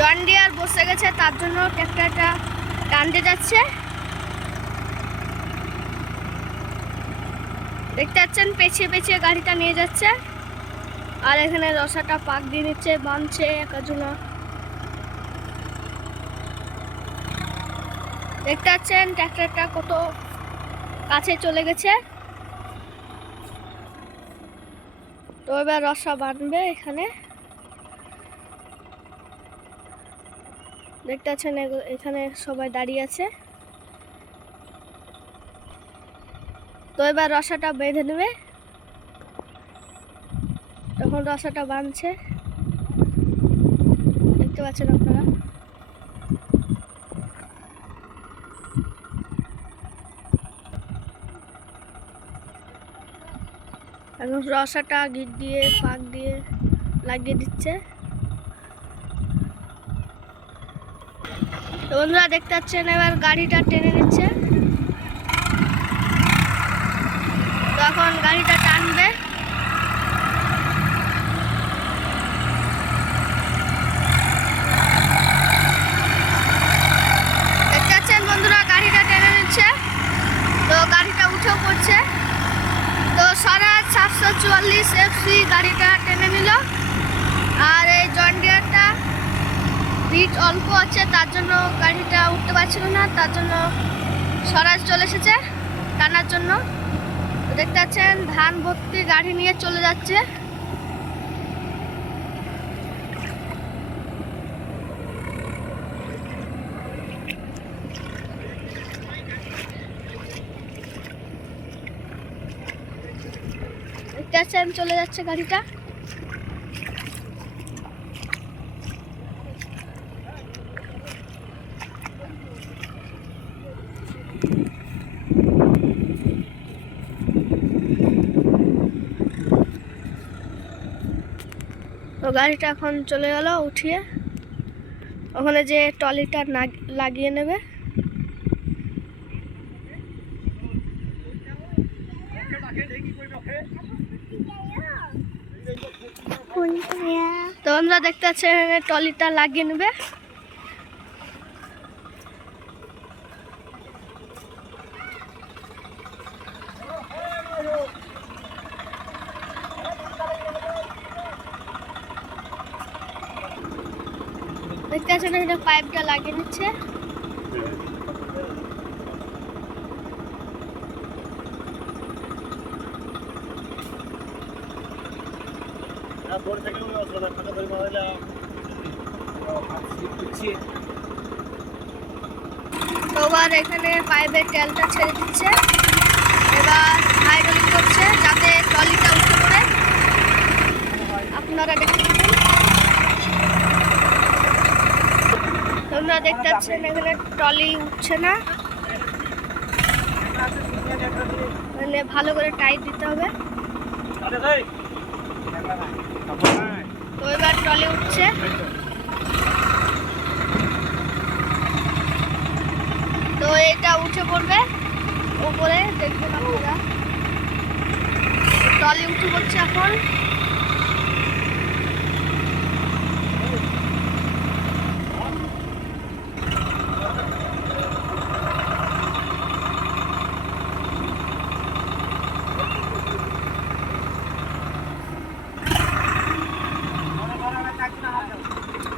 John Deere বসে গেছে, তার জন্য ট্র্যাক্টরটা টানতে যাচ্ছে। দেখতে পাচ্ছেন, পেছিয়ে পেছিয়ে গাড়িটা নিয়ে যাচ্ছে। আর এখানে রসাটা পাক দিয়ে নিচ্ছে, বাঁধছে একজন দেখতে পাচ্ছেন ট্র্যাক্টরটা কত কাছে চলে গেছে। তো এবার রসা বাঁধবে এখানে। দেখতে পাচ্ছেন এখানে সবাই দাঁড়িয়ে আছে। তো এবার রসাটা বেঁধে নেবে। তখন রসাটা বাঁধছে। দেখতে পাচ্ছেন আপনারা? এখন রসাটা গিট দিয়ে পাক দিয়ে লাগিয়ে দিচ্ছে। বন্ধুরা দেখতে পাচ্ছেন, এবার গাড়িটা টেনে নিচ্ছে। তখন গাড়িটা টানবে। দেখতে পাচ্ছেন বন্ধুরা, গাড়িটা টেনে নিচ্ছে। তো গাড়িটা উঠেও পড়ছে। তো স্বরাজ সাতশো চুয়াল্লিশ এফসি গাড়িটা টেনে নিল আর এই জন ডিয়ারটা ভিড় অল্প আছে, তার জন্য গাড়িটা উঠতে পারছিল না, তার জন্য স্বরাজ চলে এসেছে টানার জন্য। দেখতে পাচ্ছেন, ধান ভর্তি গাড়ি নিয়ে চলে যাচ্ছে। দেখতে চলে যাচ্ছে গাড়িটা। তো গাড়িটা এখন চলে গেল, উঠিয়ে। ওখানে যে ট্রলিটা না- লাগিয়ে নেবে। তো আমরা দেখতে পাচ্ছি ট্রলিটা লাগিয়ে নেবে। দেখতে পাচ্ছেন এখানে পাইপটা লাগিয়ে নিচ্ছে এখানে পাইপের তেলটা ছেড়ে দিচ্ছে। এবার হাইড্রোলিক করছে যাতে ট্রলিটা উঠে পড়ে। আপনারা দেখতে তোমরা দেখতে পাচ্ছেন, এখানে ট্রলি উঠছে না। মানে ভালো করে টাইট দিতে হবে। তো এবার ট্রলি উঠছে। তো এটা উঠে পড়বে। উপরে দেখবেন আপনারা উঠে পড়ছে এখন।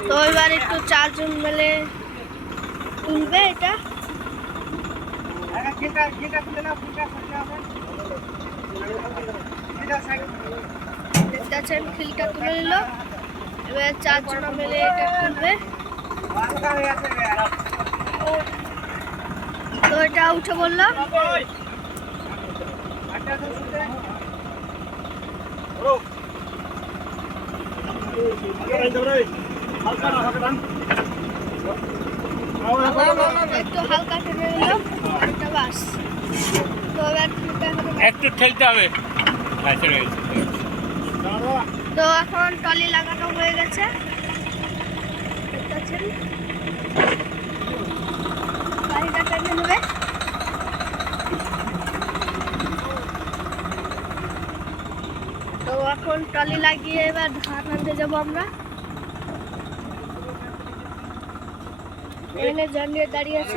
তো এবার একটু চারজন মিলে তুলবে এটা। দেখতে পাচ্ছেন খিলটা তুলে নিল এবার চারজন তো এটা উঠে বলল একটু হালকা টেনে নিল বাস। তো একটু ঠেলতে হবে। আচ্ছা রয়েছে। তো এখন টলি লাগানো হয়ে গেছে। দেখতে পাচ্ছেন? গাড়িটা টেনে নেবে। তো এখন টলি লাগিয়ে এবার ধান আনতে যাব আমরা এখানে জন্ডিয়ার দাঁড়িয়ে আছে।